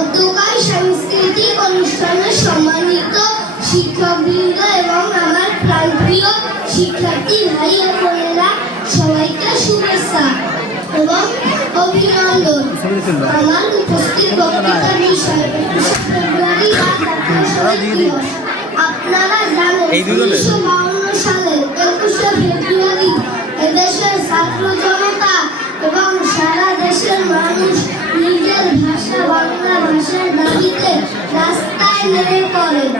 মধ্যকার সাংস্কৃতিক অনুষ্ঠানে সম্মানিত শিক্ষকবৃন্দ এবং আমার প্রাণপ্রিয় শিক্ষার্থী ভাই ও বোনেরা, সবাইকে শুভেচ্ছা এবং অভিনন্দন। আমার উপস্থিত বক্তৃতার বিষয় 21শে ফেব্রুয়ারি বা জাতীয় শহীদ দিবস। আপনারা জানেন 1952 সালে 21শে ফেব্রুয়ারি এদেশের ছাত্র জনতা এবং সারা দেশের মানুষ নিজের ভাষা বাংলা ভাষার দাবিতে রাস্তায় নেমে পড়েন।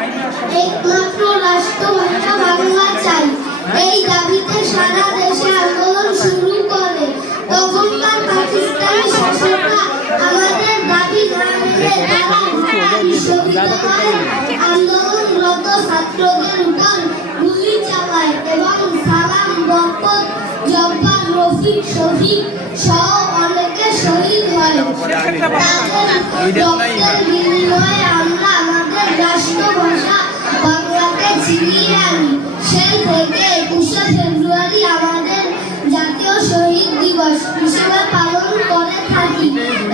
একমাত্র রাষ্ট্রভাষা বাংলা চাই, এই দাবিতে সারা দেশে আন্দোলন শুরু করে। তখনকার পাকিস্তানি শাসকরা আমাদের দাবি না মেনে তারা ঢাকা বিশ্ববিদ্যালয়ে আন্দোলনরত ছাত্রদের উপর গুলি চালায় এবং সালাম, বরকত, জব্বার, রফিক, শফিক সহ অনেকে শহীদ হয়। তাদের রক্তের বিনিময়ে আমরা আমাদের রাষ্ট্রভাষা বাংলাকে ছিনিয়ে আনি। সেই থেকে 21শে ফেব্রুয়ারি আমাদের জাতীয় শহীদ দিবস হিসেবে পালন করে থাকি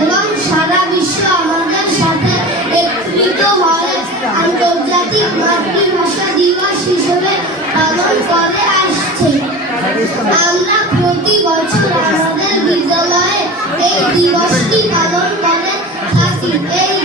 এবং সারা বিশ্ব আমাদের সাথে একত্রিত হয়ে আন্তর্জাতিক মাতৃভাষা দিবস হিসেবে পালন করে আসছে। আমরা প্রতি বছর আমাদের বিদ্যালয়ে এই দিবসটি পালন করে থাকি। এই